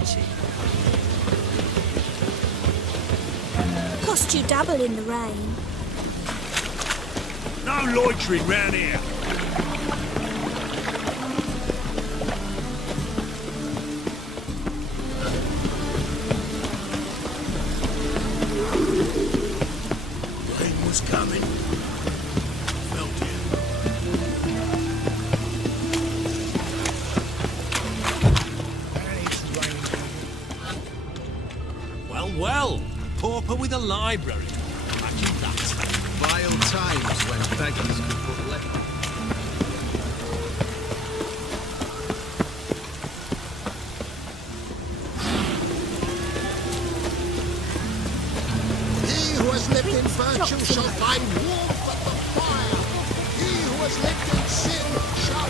beauty. Cost you double in the rain. No loitering round here. Rain was coming. Felt it. And it's raining. Well, well. Pauper with a library. Imagine that. Vile times when beggars could put left. He who has lived in virtue shall find warmth at the fire. He who has lived in sin shall...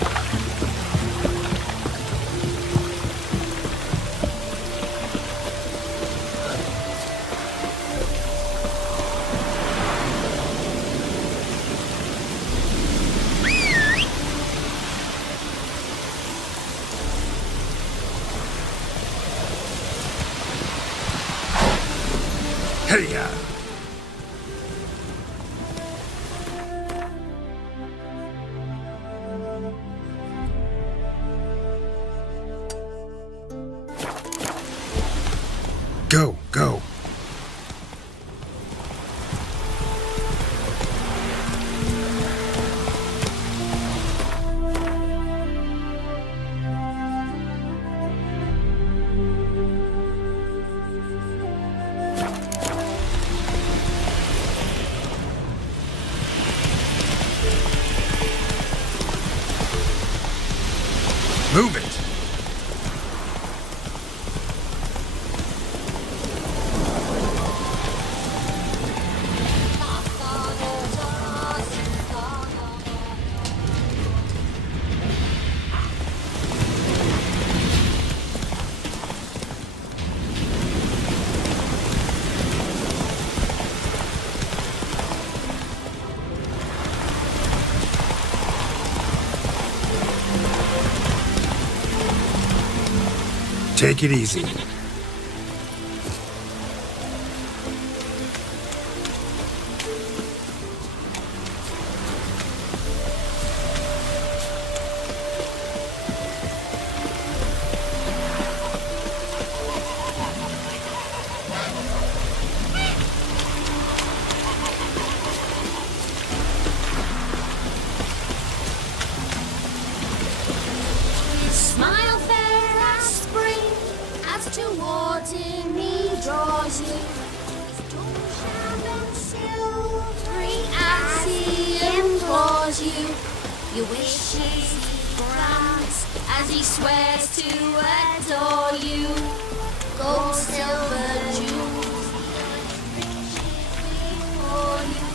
Hey, ya! Go, go. Move it. Take it easy. Smile fair as spring, as towards him he draws you. His tall shadow silvery as he implores you. Your wishes he grants as he swears to adore you. Gold, silver, jewels, before you.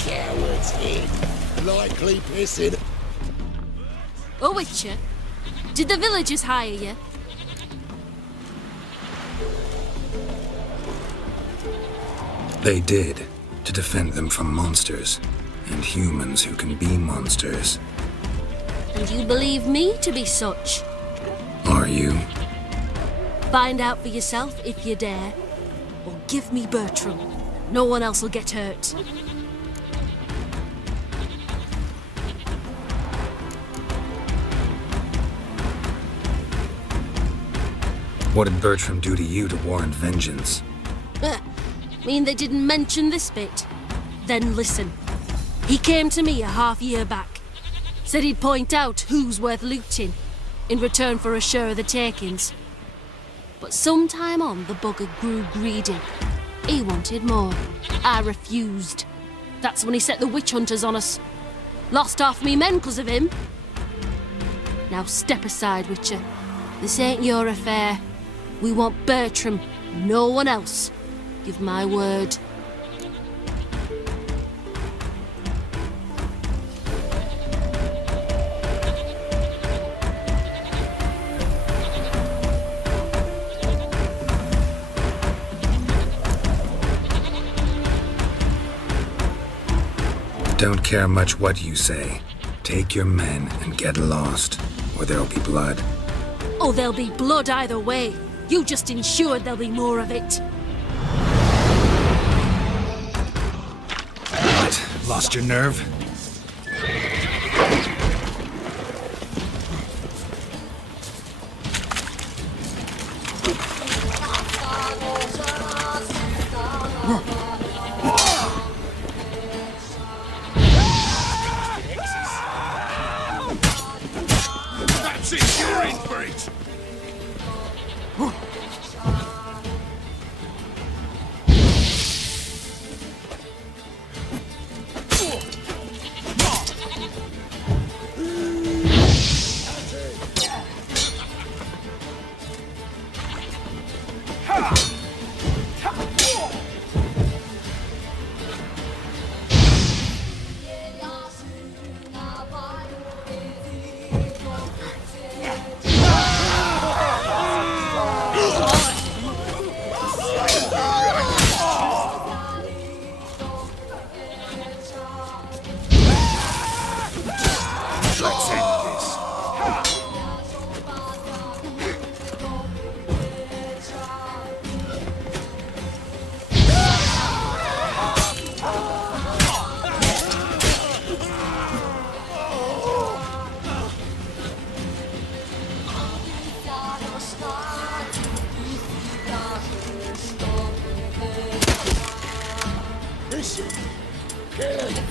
Coward's head. Likely pissing. A witcher? Did the villagers hire you? They did, to defend them from monsters, and humans who can be monsters. And you believe me to be such? Are you? Find out for yourself if you dare. Or give me Bertram. No one else will get hurt. What did Bertram do to you to warrant vengeance? Mean they didn't mention this bit? Then listen. He came to me a half year back. Said he'd point out who's worth looting, in return for a share of the takings. But sometime on, the bugger grew greedy. He wanted more. I refused. That's when he set the witch hunters on us. Lost half me men 'cause of him. Now step aside, Witcher. This ain't your affair. We want Bertram, no one else. Give my word. Don't care much what you say. Take your men and get lost, or there'll be blood. Oh, there'll be blood either way. You just ensured there'll be more of it. What? Lost your nerve? That's it, you're in for it! Let's end this. Listen. Kill him.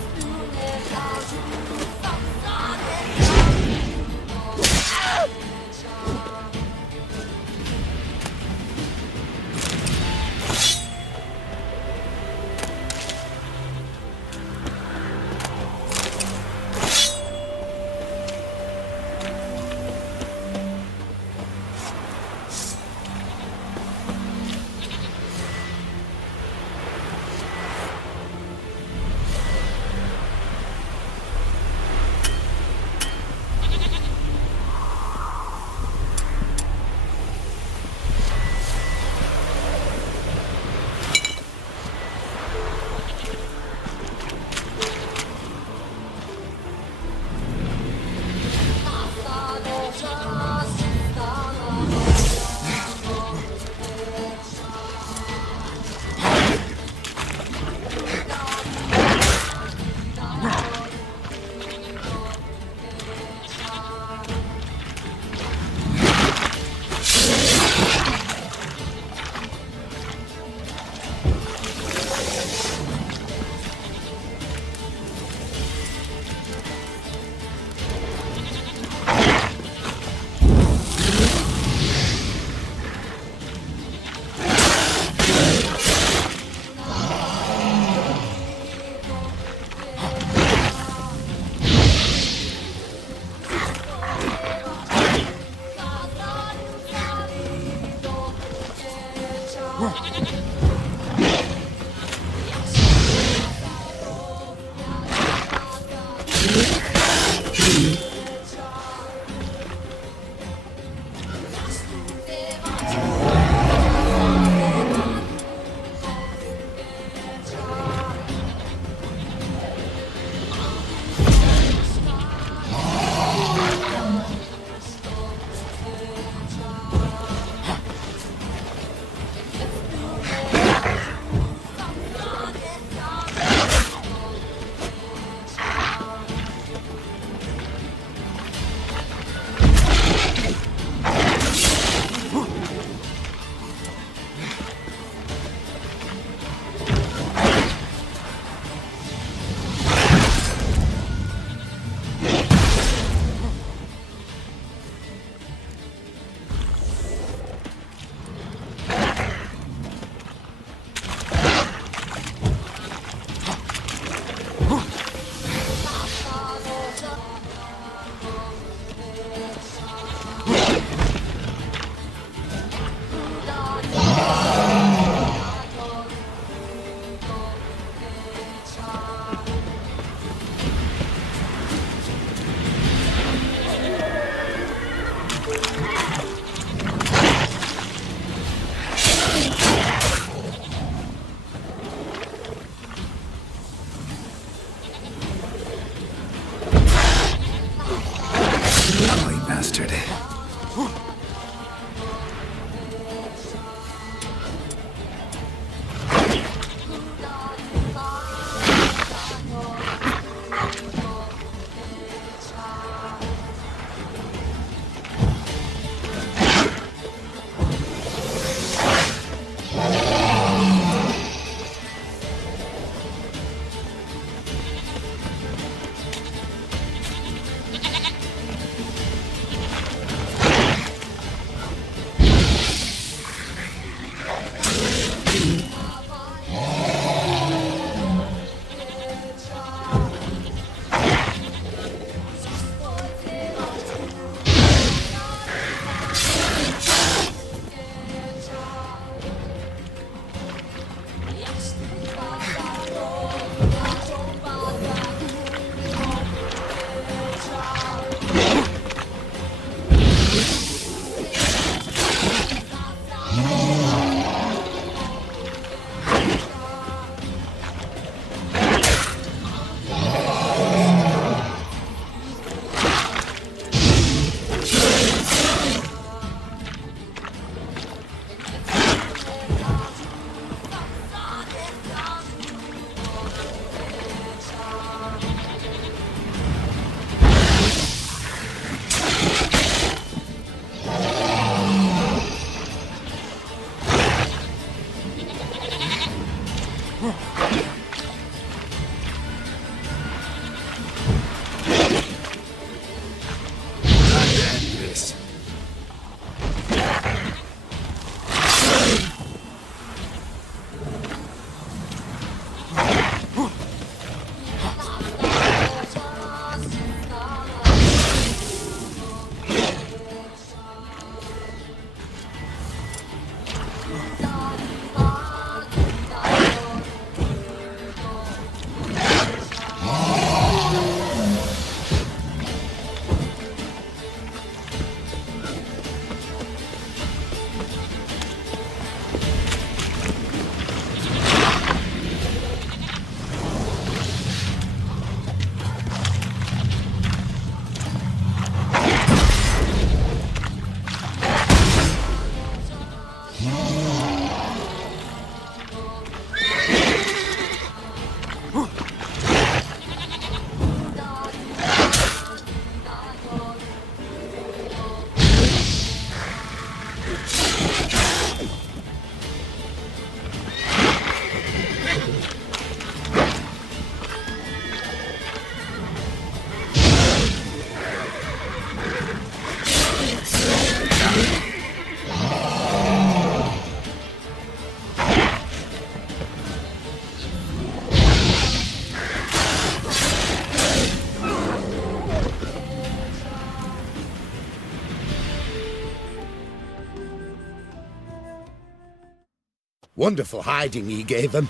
Wonderful hiding he gave them.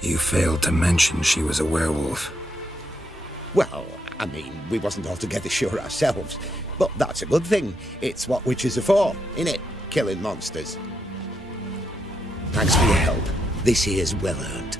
You failed to mention she was a werewolf. Well, I mean, we wasn't altogether sure ourselves. But that's a good thing. It's what witches are for, innit? Killing monsters. Thanks for your help. This here's well earned.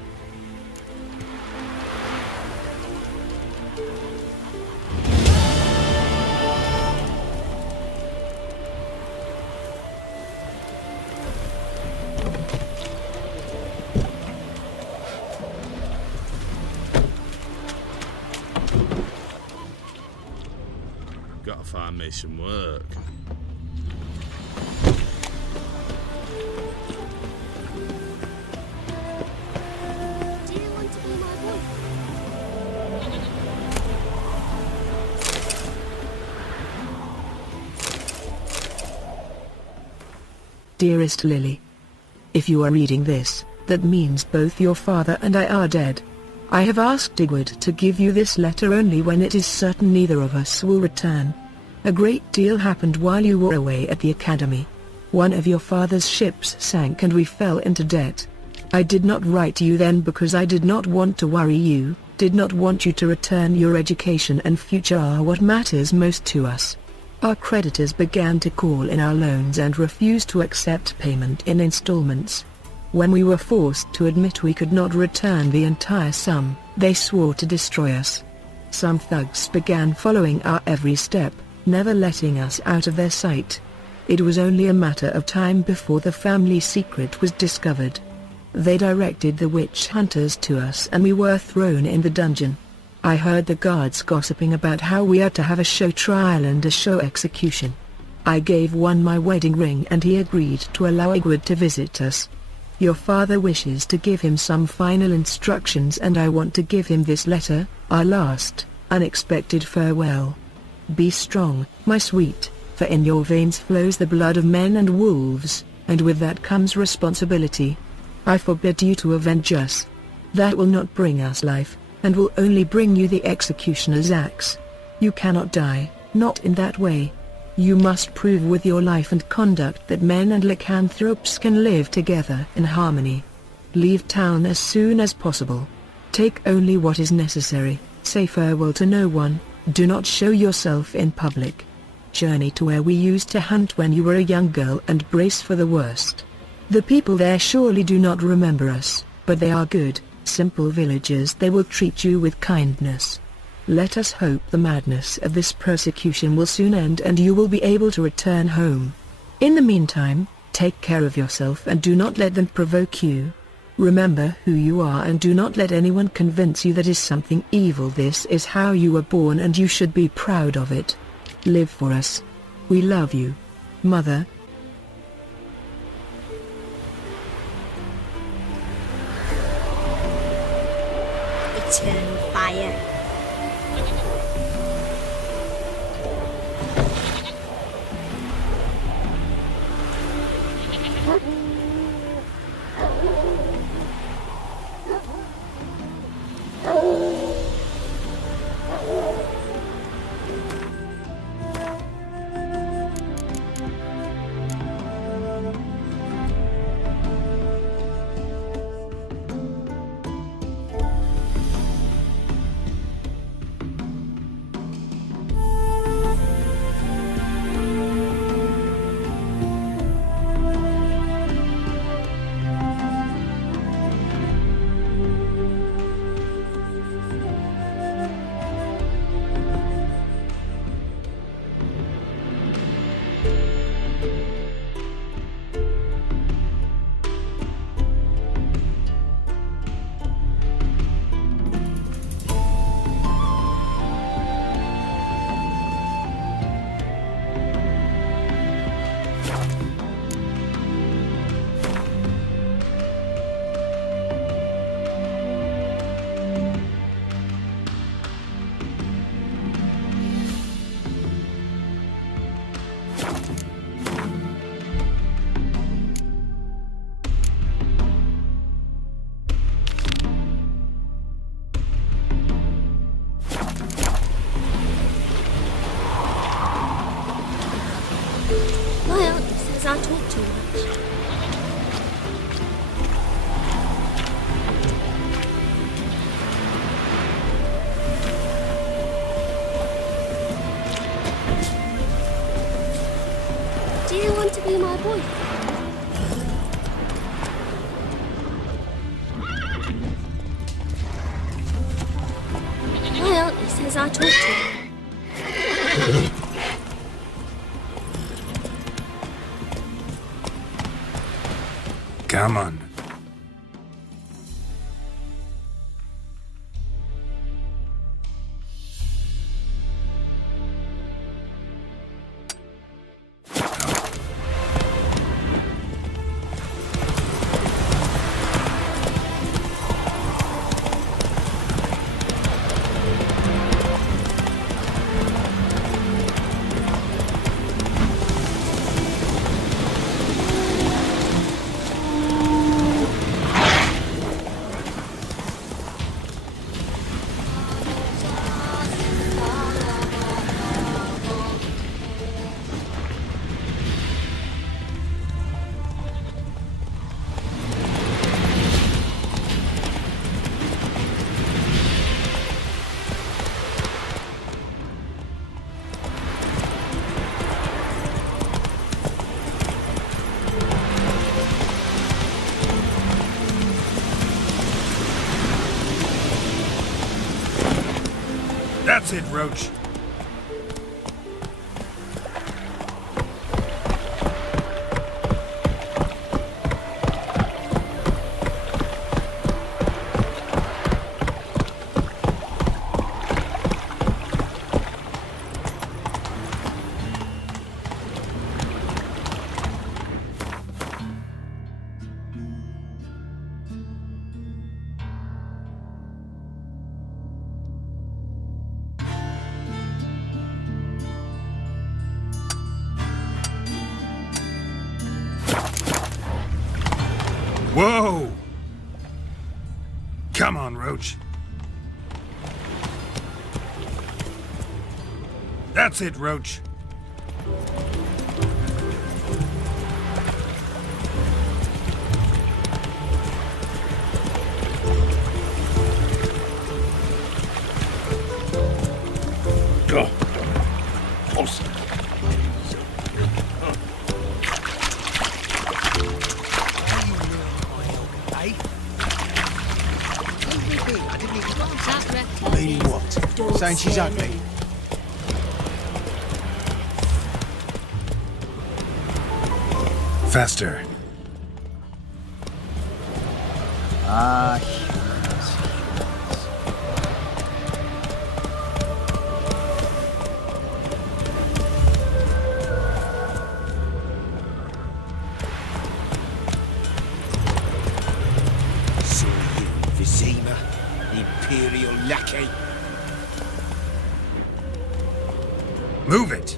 Gotta find me some work. Do you want to be my boyfriend? Dearest Lily, if you are reading this, that means both your father and I are dead. I have asked Digwood to give you this letter only when it is certain neither of us will return. A great deal happened while you were away at the academy. One of your father's ships sank and we fell into debt. I did not write you then because I did not want to worry you, did not want you to return. Your education and future are what matters most to us. Our creditors began to call in our loans and refused to accept payment in installments. When we were forced to admit we could not return the entire sum, they swore to destroy us. Some thugs began following our every step, never letting us out of their sight. It was only a matter of time before the family secret was discovered. They directed the witch hunters to us and we were thrown in the dungeon. I heard the guards gossiping about how we are to have a show trial and a show execution. I gave one my wedding ring and he agreed to allow Digwood to visit us. Your father wishes to give him some final instructions and I want to give him this letter, our last, unexpected farewell. Be strong, my sweet, for in your veins flows the blood of men and wolves, and with that comes responsibility. I forbid you to avenge us. That will not bring us life, and will only bring you the executioner's axe. You cannot die, not in that way. You must prove with your life and conduct that men and lycanthropes can live together in harmony. Leave town as soon as possible. Take only what is necessary, say farewell to no one, do not show yourself in public. Journey to where we used to hunt when you were a young girl and brace for the worst. The people there surely do not remember us, but they are good, simple villagers. They will treat you with kindness. Let us hope the madness of this persecution will soon end and you will be able to return home. In the meantime, take care of yourself and do not let them provoke you. Remember who you are and do not let anyone convince you that is something evil. This is how you were born and you should be proud of it. Live for us. We love you. Mother. Eternal fire. boy. Well, he says I talked to him. Come on. That's it, Roach. Whoa! Come on, Roach. That's it, Roach. Go. Closer. Meaning what? Saying she's ugly? Faster. Ah, So you, Vizima, Imperial lackey. Move it.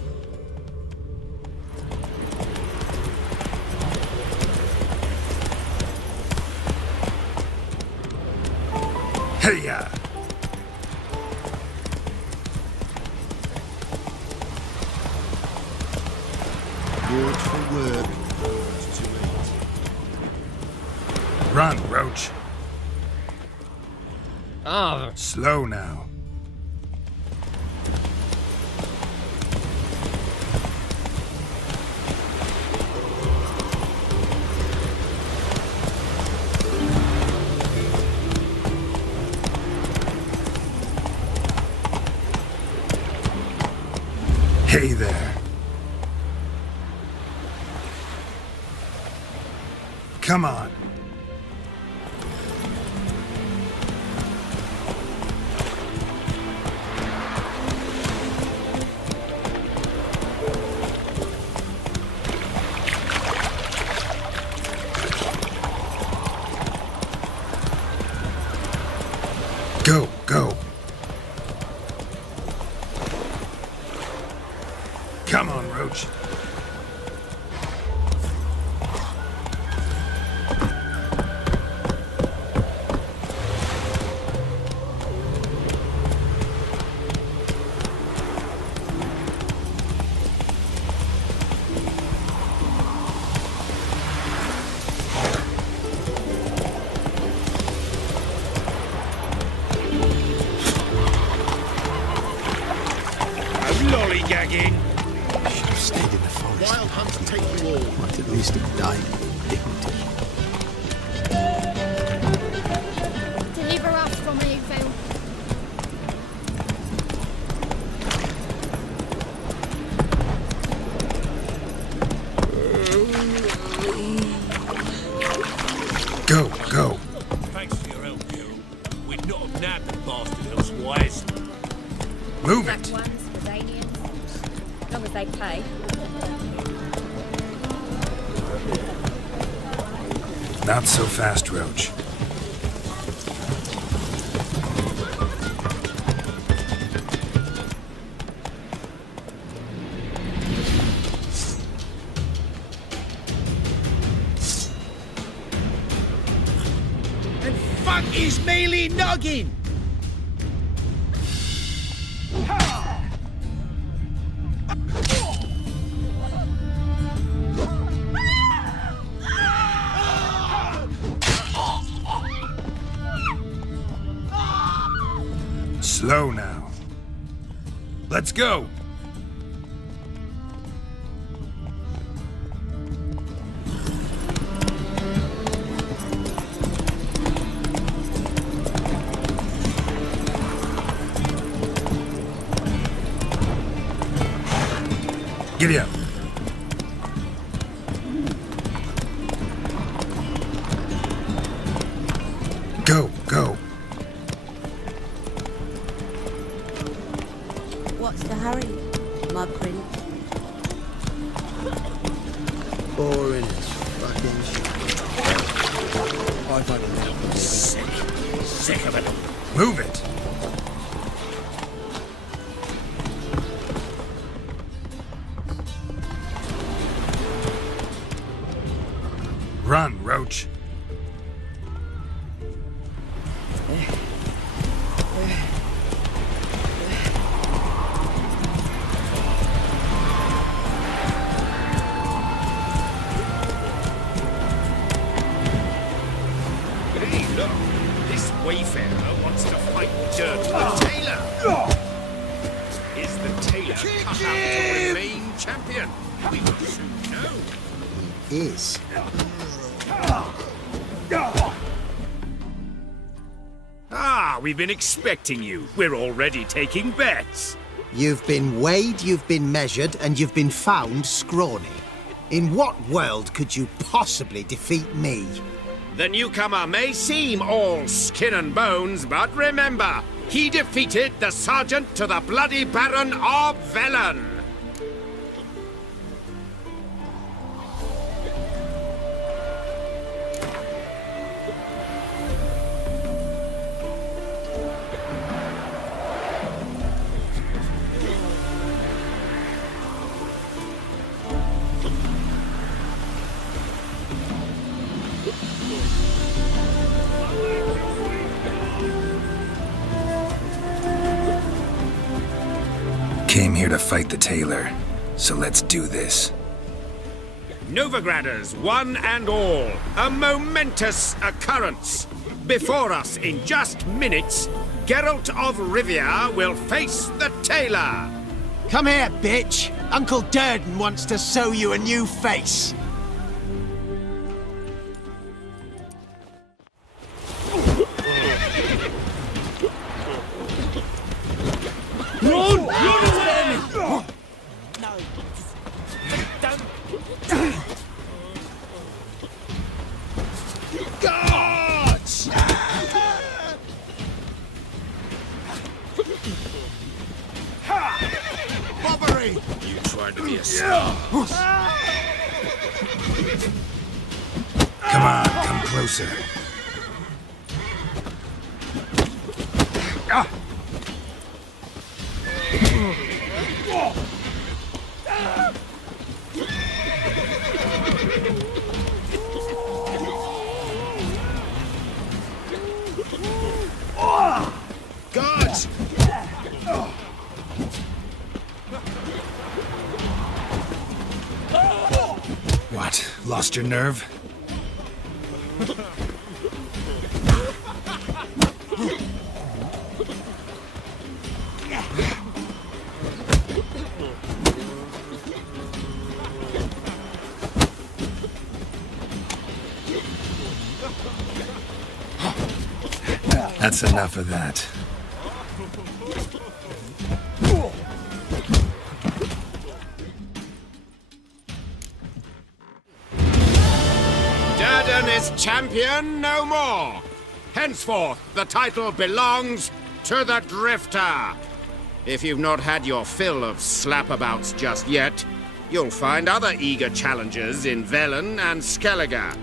Hey-ya! Good for work. To eat. Run, Roach. Ah, Slow now. Hey there. Come on. Go, go. Come on, Roach. I'm lollygagging. Should have stayed in the forest. wild hunt take you all. Might at least have died with dignity. Deliver us from evil. Go. Thanks for your help, Geralt. We'd not have nabbed the bastard elsewise. Move Black it. ones, Redanians. As long as they pay. Not so fast, Roach. Fuck is melee noggin? Slow now. Let's go. Giddy up. Go. What's the hurry, my prince? Boring as fucking shit. I've had enough. Sick of it. Move it. Run, Roach. Hey, look. This wayfarer wants to fight Dirt the Tailor. Is the Tailor cut out to remain champion? We will soon know. Is. Ah, we've been expecting you. We're already taking bets. You've been weighed, you've been measured, and you've been found scrawny. In what world could you possibly defeat me? The newcomer may seem all skin and bones, but remember, he defeated the Sergeant to the Bloody Baron of Velen. Came here to fight the Tailor, so let's do this. Novigraders, one and all, a momentous occurrence. Before us in just minutes, Geralt of Rivia will face the Tailor. Come here, bitch! Uncle Durden wants to sew you a new face. Run! Run away! No. Don't. Gods! Bobbery! You trying to be a star? Come on, come closer. Ah! Gods! What? Lost your nerve? That's enough of that. Durden is champion no more. Henceforth, the title belongs to the Drifter. If you've not had your fill of slapabouts just yet, you'll find other eager challengers in Velen and Skelige.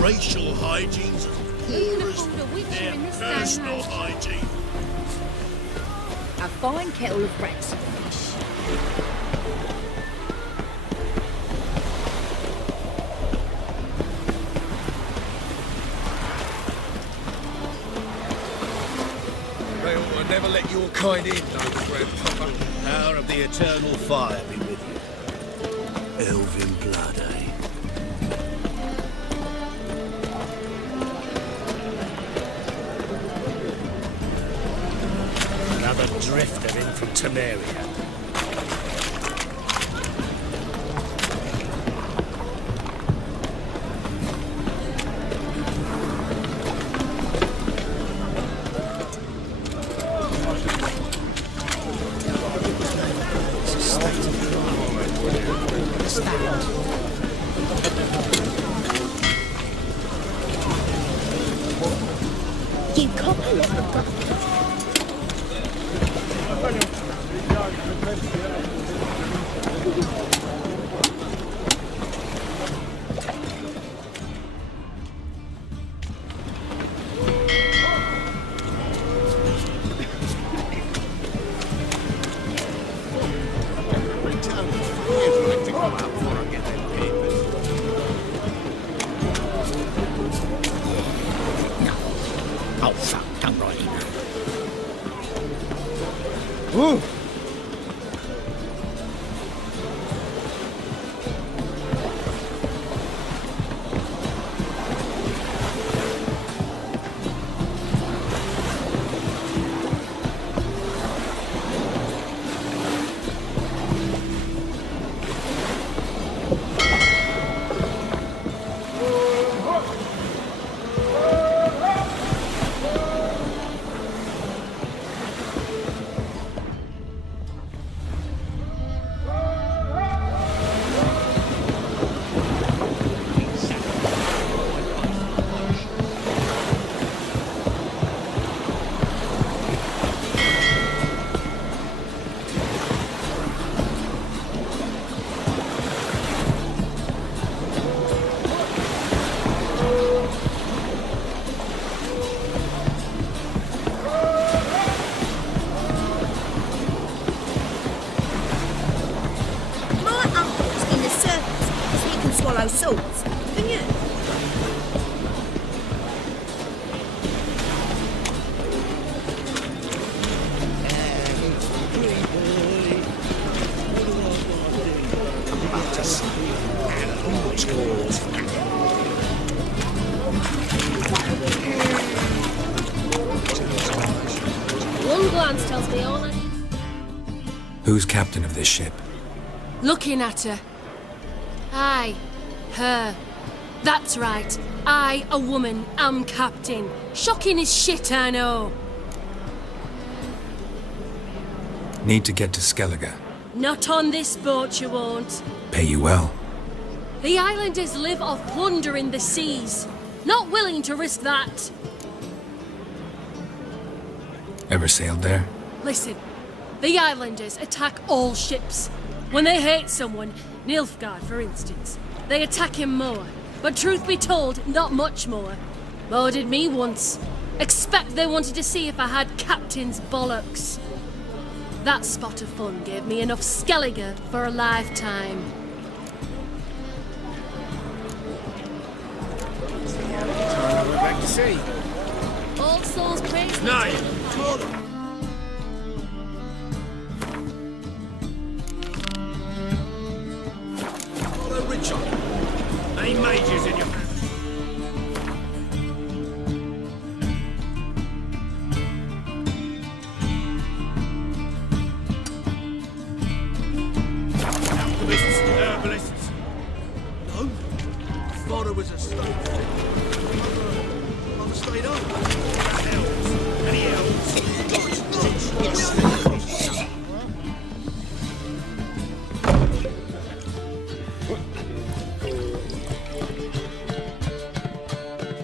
Racial hygiene's as poor as their personal hygiene. A fine kettle of ransom fish. They ought to never let your kind in, Novigrad proper. Power of the eternal fire be with you. Elven blood, eh? Another drifter in from Temeria. You copy it. Oh, fuck, don't write it. Ooh. Swords, can you? One glance tells me all I need. Who's captain of this ship? Looking at her. Aye, her. That's right. I, a woman, am captain. Shocking as shit, I know. Need to get to Skelige. Not on this boat, you won't. Pay you well. The islanders live off plundering the seas. Not willing to risk that. Ever sailed there? Listen, the islanders attack all ships. When they hate someone, Nilfgaard, for instance. They attack him more. But truth be told, not much more. More did me once. Expect they wanted to see if I had captain's bollocks. That spot of fun gave me enough Skelige for a lifetime. We're back to sea. All souls praise No! Follow Richard. Ain't mages in your... Alchemists, herbalists. No. Father was a stone. Mother stayed home. Elves. Any elves?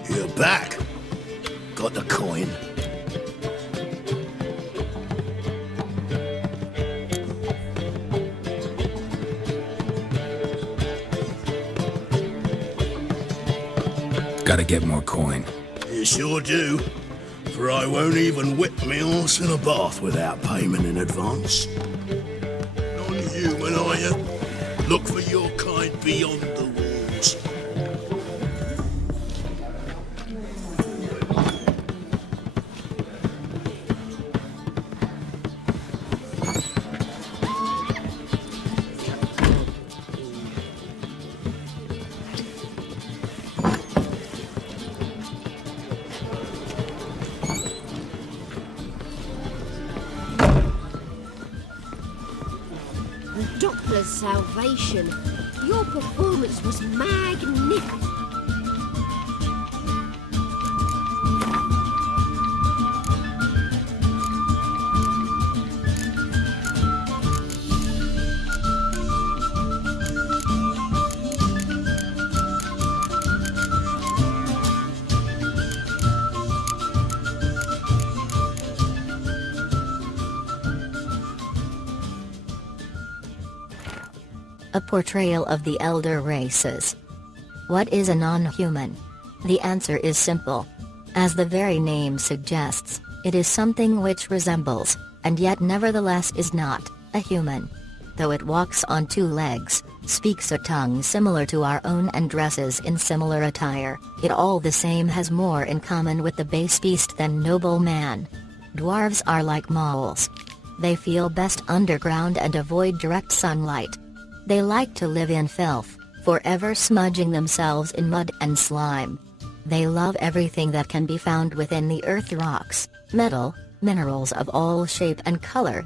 You're back. Got the coin. Gotta get more coin. You sure do. For I won't even whip me horse in a bath without payment in advance. Non-human, are you? Look for your kind beyond the walls. Doppler's salvation. Your performance was magnificent. A portrayal of the elder races. What is a non-human? The answer is simple. As the very name suggests, it is something which resembles, and yet nevertheless is not, a human. Though it walks on two legs, speaks a tongue similar to our own and dresses in similar attire, it all the same has more in common with the base beast than noble man. Dwarves are like moles. They feel best underground and avoid direct sunlight. They like to live in filth, forever smudging themselves in mud and slime. They love everything that can be found within the earth, rocks, metal, minerals of all shape and color.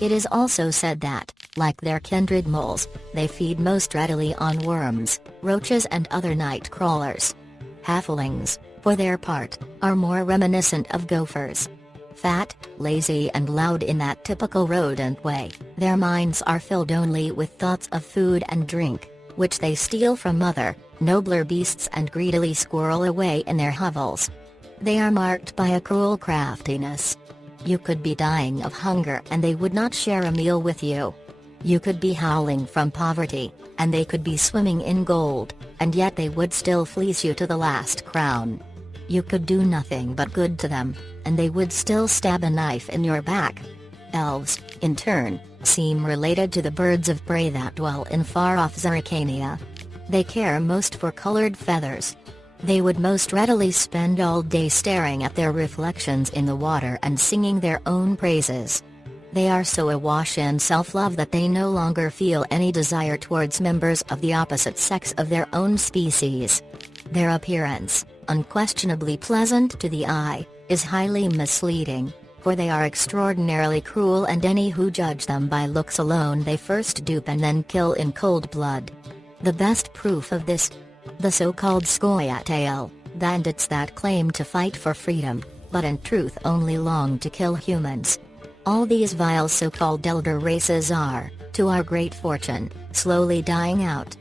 It is also said that, like their kindred moles, they feed most readily on worms, roaches and other night crawlers. Halflings, for their part, are more reminiscent of gophers. Fat, lazy and loud in that typical rodent way, their minds are filled only with thoughts of food and drink, which they steal from other, nobler beasts and greedily squirrel away in their hovels. They are marked by a cruel craftiness. You could be dying of hunger and they would not share a meal with you. You could be howling from poverty, and they could be swimming in gold, and yet they would still fleece you to the last crown. You could do nothing but good to them, and they would still stab a knife in your back. Elves, in turn, seem related to the birds of prey that dwell in far-off Zerrikania. They care most for colored feathers. They would most readily spend all day staring at their reflections in the water and singing their own praises. They are so awash in self-love that they no longer feel any desire towards members of the opposite sex of their own species. Their appearance, unquestionably pleasant to the eye, is highly misleading, for they are extraordinarily cruel, and any who judge them by looks alone they first dupe and then kill in cold blood. The best proof of this? The so-called Scoia'tael, bandits that claim to fight for freedom, but in truth only long to kill humans. All these vile so-called elder races are, to our great fortune, slowly dying out.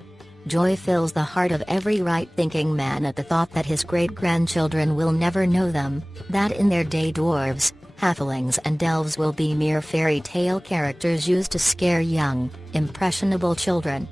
Joy fills the heart of every right-thinking man at the thought that his great-grandchildren will never know them, that in their day dwarves, halflings and elves will be mere fairy tale characters used to scare young, impressionable children.